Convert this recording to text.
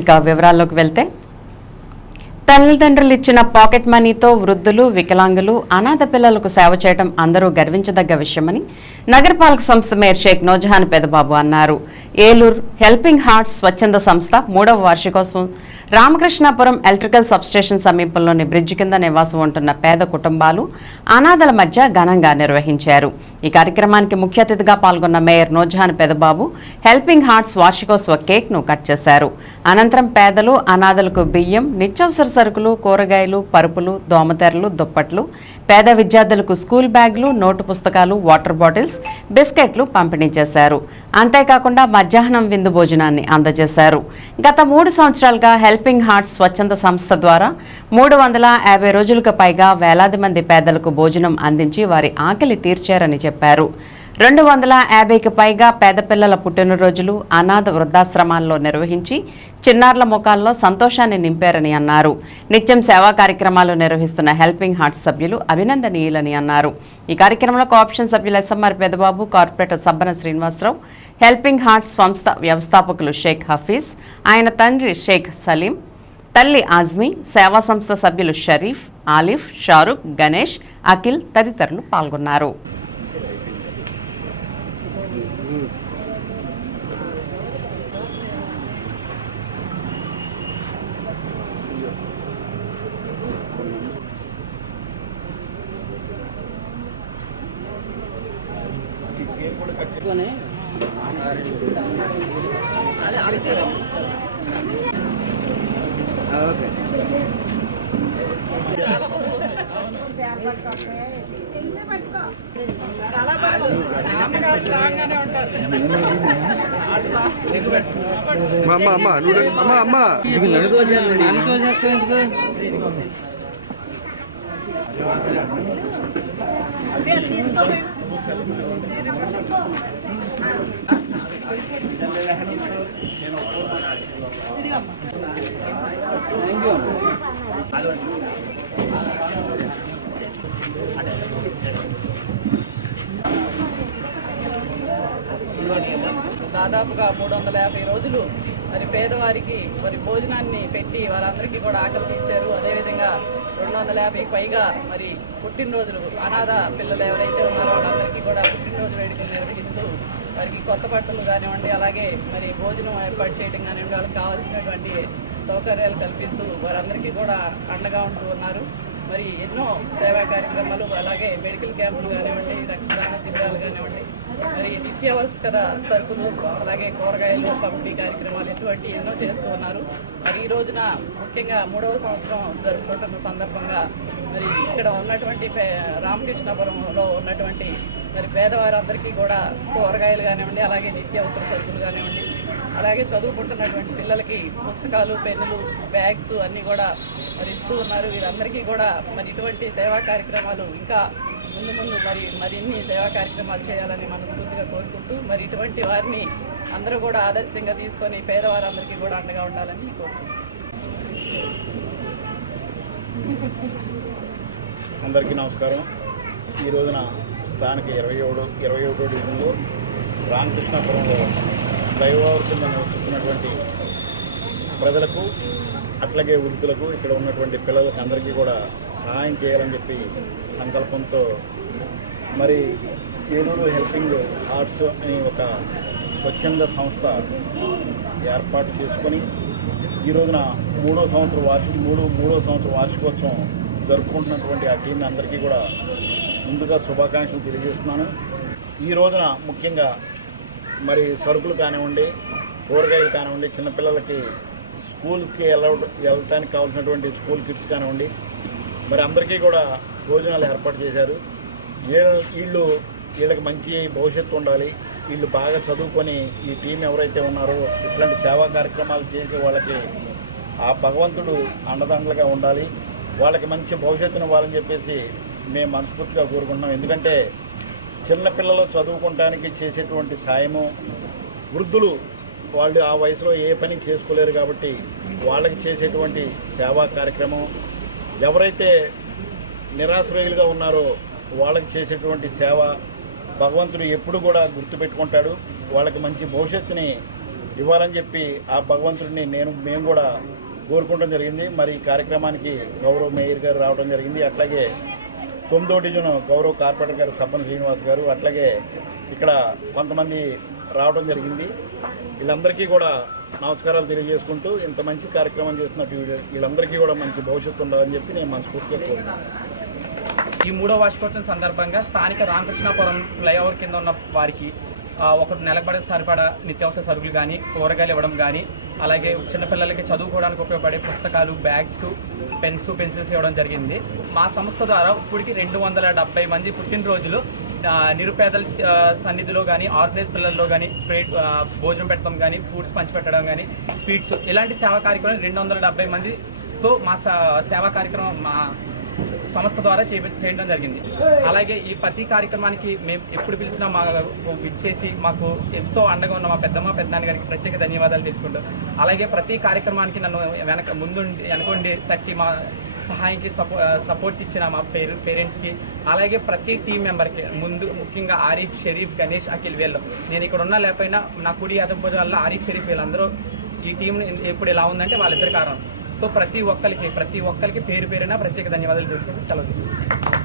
ఇక వివరాల్లోకి వెళ్తే తల్లిదండ్రులు ఇచ్చిన పాకెట్ మనీతో వృద్ధులు వికలాంగులు అనాథ పిల్లలకు సేవ చేయడం అందరూ గర్వించదగ్గ విషయమని నగరపాలక సంస్థ మేయర్ షేక్ నోజహాన్ పెదబాబు అన్నారు. ఏలూరు హెల్పింగ్ హార్ట్స్ స్వచ్ఛంద సంస్థ మూడవ వార్షికోత్సవం రామకృష్ణాపురం ఎలక్ట్రికల్ సబ్స్టేషన్ సమీపంలోని బ్రిడ్జ్ కింద నివాసం ఉంటున్న పేద కుటుంబాలు అనాథల మధ్య ఘనంగా నిర్వహించారు. ఈ కార్యక్రమానికి ముఖ్య అతిథిగా పాల్గొన్న mayor Nojan Pedababu helping hearts వార్షికోత్సవ కేక్ను కట్ చేశారు. అనంతరం పేదలు అనాథలకు బియ్యం నిత్యావసర సరుకులు కూరగాయలు పరుపులు దోమతెరలు దుప్పట్లు పేద విద్యార్థులకు స్కూల్ బ్యాగులు నోటు పుస్తకాలు వాటర్ బాటిల్స్ బిస్కెట్లు పంపిణీ చేశారు. అంతేకాకుండా మధ్యాహ్నం విందు భోజనాన్ని అందజేశారు. గత మూడు సంవత్సరాలుగా హెల్పింగ్ హార్ట్స్ స్వచ్ఛంద సంస్థ ద్వారా మూడు వందల యాభై రోజులకు పైగా వేలాది మంది పేదలకు భోజనం అందించి వారి ఆకలి తీర్చారని చెప్పారు. చెప్పారు. రెండు వందల యాభైకి పైగా పేద పిల్లల పుట్టినరోజులు అనాథ వృద్ధాశ్రమాల్లో నిర్వహించి చిన్నారుల ముఖాల్లో సంతోషాన్ని నింపారని అన్నారు. నిత్యం సేవా కార్యక్రమాలు నిర్వహిస్తున్న హెల్పింగ్ హార్ట్ సభ్యులు అభినందనీయులని అన్నారు. ఈ కార్యక్రమంలో కోఆప్షన్ సభ్యులు SMR Pedababu corporator Sabbana Srinivasarao helping hearts సంస్థ వ్యవస్థాపకులు షేక్ హఫీజ్ ఆయన తండ్రి షేక్ సలీం తల్లి ఆజ్మీ సేవా సంస్థ సభ్యులు షరీఫ్ ఆలిఫ్ షారుఖ్ గణేష్ అఖిల్ తదితరులు పాల్గొన్నారు. ఓకే. అమ్మ అమ్మ నువ్వు అమ్మ అమ్మ దాదాపుగా మూడు వందల యాభై రోజులు మరి పేదవారికి మరి భోజనాన్ని పెట్టి వారందరికీ కూడా ఆకలి తీర్చారు అదేవిధంగా రెండు వందల యాభైకి పైగా మరి పుట్టినరోజులు అనాథ పిల్లలు ఎవరైతే ఉన్నారో వాళ్ళందరికీ కూడా పుట్టినరోజు వేడుకలు నిర్వహిస్తూ వారికి కొత్త బట్టలు కానివ్వండి అలాగే మరి భోజనం ఏర్పాటు చేయడం కానివ్వండి వాళ్ళకి కావాల్సినటువంటి సౌకర్యాలు కల్పిస్తూ వారందరికీ కూడా అండగా ఉంటూ ఉన్నారు. మరి ఎన్నో సేవా కార్యక్రమాలు అలాగే మెడికల్ క్యాంపులు కానివ్వండి రక్తదాన శిబిరాలు కానివ్వండి మరి నిత్యావసర సరుకులు అలాగే కూరగాయలు పంపిణీ కార్యక్రమాలు ఇటువంటి ఎన్నో చేస్తూ ఉన్నారు. మరి ఈ రోజున ముఖ్యంగా మూడవ సంవత్సరం జరుపుకుంటున్న సందర్భంగా మరి ఇక్కడ ఉన్నటువంటి పే- రామకృష్ణపురంలో ఉన్నటువంటి మరి పేదవారందరికీ కూడా కూరగాయలు కానివ్వండి అలాగే నిత్యావసర సరుకులు కానివ్వండి అలాగే చదువుకుంటున్నటువంటి పిల్లలకి పుస్తకాలు పెన్నులు బ్యాగ్స్ అన్నీ కూడా మరి ఇస్తూ ఉన్నారు. వీరందరికీ కూడా మరి ఇటువంటి సేవా కార్యక్రమాలు ఇంకా ముందు ముందు మరి మరిన్ని సేవా కార్యక్రమాలు చేయాలని మనస్ఫూర్తిగా కోరుకుంటూ మరి ఇటువంటి వారిని అందరూ కూడా ఆదర్శంగా తీసుకొని పేదవారందరికీ కూడా అండగా ఉండాలని కోరుకుంటున్నాను. అందరికీ నమస్కారం. ఈ రోజున స్థానిక ఇరవై ఏడు ఇరవై ఒకటో డివిజన్లో రామకృష్ణాపురంలో ఫ్లైఓవర్ కింద నివసిస్తున్నటువంటి ప్రజలకు అట్లాగే వృద్ధులకు ఇక్కడ ఉన్నటువంటి పిల్లలకు అందరికీ కూడా సహాయం చేయాలని చెప్పి సంకల్పంతో మరి ఏలూరు హెల్పింగ్ ఆర్ట్స్ అనే ఒక స్వచ్ఛంద సంస్థ ఏర్పాటు చేసుకొని ఈ రోజున మూడో సంవత్సరం వార్షిక మూడో మూడో సంవత్సరం వార్షికోత్సవం జరుపుకుంటున్నటువంటి ఆ టీం అందరికీ కూడా ముందుగా శుభాకాంక్షలు తెలియజేస్తున్నాను. ఈ రోజున ముఖ్యంగా మరి సరుకులు కానివ్వండి కూరగాయలు కానివ్వండి చిన్నపిల్లలకి స్కూల్కి వెళ్ళ వెళ్ళటానికి కావాల్సినటువంటి స్కూల్ కిట్స్ కానివ్వండి మరి అందరికీ కూడా భోజనాలు ఏర్పాటు చేశారు. వీళ్ళ- వీళ్ళు వీళ్ళకి మంచి భవిష్యత్తు ఉండాలి. వీళ్ళు బాగా చదువుకొని ఈ టీం ఎవరైతే ఉన్నారో ఇట్లాంటి సేవా కార్యక్రమాలు చేసే వాళ్ళకి ఆ భగవంతుడు అండదండలుగా ఉండాలి. వాళ్ళకి మంచి భవిష్యత్తును ఇవ్వాలని చెప్పేసి మేము మనస్ఫూర్తిగా కోరుకుంటున్నాం. ఎందుకంటే చిన్నపిల్లలు చదువుకోవటానికి చేసేటువంటి సాయము వృద్ధులు వాళ్ళు ఆ వయసులో ఏ పని చేసుకోలేరు కాబట్టి వాళ్ళకి చేసేటువంటి సేవా కార్యక్రమం. ఎవరైతే నిరాశ్రయులుగా ఉన్నారో వాళ్ళకి చేసేటువంటి సేవ భగవంతుడు ఎప్పుడు కూడా గుర్తుపెట్టుకుంటాడు. వాళ్ళకి మంచి భవిష్యత్తుని ఇవ్వాలని చెప్పి ఆ భగవంతుడిని నేను మేము కూడా కోరుకోవడం జరిగింది. మరి ఈ కార్యక్రమానికి గౌరవ మేయర్ గారు రావడం జరిగింది. అట్లాగే తొమ్మిదో డివిజన్ గౌరవ కార్పొరేటర్ గారు సప్పన్ శ్రీనివాస్ గారు అట్లాగే ఇక్కడ కొంతమంది రావడం జరిగింది. వీళ్ళందరికీ కూడా నమస్కారాలు తెలియజేసుకుంటూ ఇంత మంచి కార్యక్రమం చేస్తున్నట్టు వీళ్ళందరికీ కూడా మంచి భవిష్యత్తు ఉండాలని చెప్పి నేను మనస్ఫూర్తిగా కోరుకుంటున్నాను. ఈ మూడో వార్షికోత్సవం సందర్భంగా స్థానిక రామకృష్ణాపురం ఫ్లైఓవర్ కింద ఉన్న వారికి ఒకటి ఒక నెలపడే సరిపడా నిత్యావసర సరుకులు కానీ కూరగాయలు ఇవ్వడం కానీ అలాగే చిన్నపిల్లలకి చదువుకోవడానికి ఉపయోగపడే పుస్తకాలు బ్యాగ్స్ పెన్స్ పెన్సిల్స్ ఇవ్వడం జరిగింది. మా సంస్థ ద్వారా ఇప్పటికి రెండు వందల డెబ్బై మంది పుట్టినరోజులు నిరుపేదల సన్నిధిలో కానీ ఆర్గనైజ్ పిల్లల్లో కానీ భోజనం పెట్టడం కానీ ఫ్రూట్స్ పంచిపెట్టడం కానీ స్వీట్స్ ఇలాంటి సేవా కార్యక్రమం రెండు వందల డెబ్బై మందితో మా సేవా కార్యక్రమం మా సంస్థ ద్వారా చేయడం జరిగింది. అలాగే ఈ ప్రతి కార్యక్రమానికి మేము ఎప్పుడు పిలిచినా మా ఇచ్చేసి మాకు ఎంతో అండగా ఉన్న మా పెద్దమ్మ పెద్దనాన్న గారికి ప్రత్యేక ధన్యవాదాలు తెలుసుకుంటూ అలాగే ప్రతి కార్యక్రమానికి నన్ను వెనక ముందు వెనకండి తట్టి మా సహాయంకి సపో సపోర్ట్ ఇచ్చిన మా పేరు పేరెంట్స్కి అలాగే ప్రతి టీం మెంబర్కి ముందు ముఖ్యంగా ఆరిఫ్ షరీఫ్ గణేష్ అఖిల్ వీళ్ళు. నేను ఇక్కడ ఉన్నా లేకపోయినా నా కుడి అదపోజు వల్ల ఆరిఫ్ షరీఫ్ వీళ్ళందరూ ఈ టీం ఇప్పుడు ఎలా ఉందంటే వాళ్ళిద్దరు కారణం. సో ప్రతి ఒక్కరికి ప్రతి ఒక్కరికి పేరు పేరున ప్రత్యేక ధన్యవాదాలు చేసుకుంటూ సెలవు తీసుకుంటాను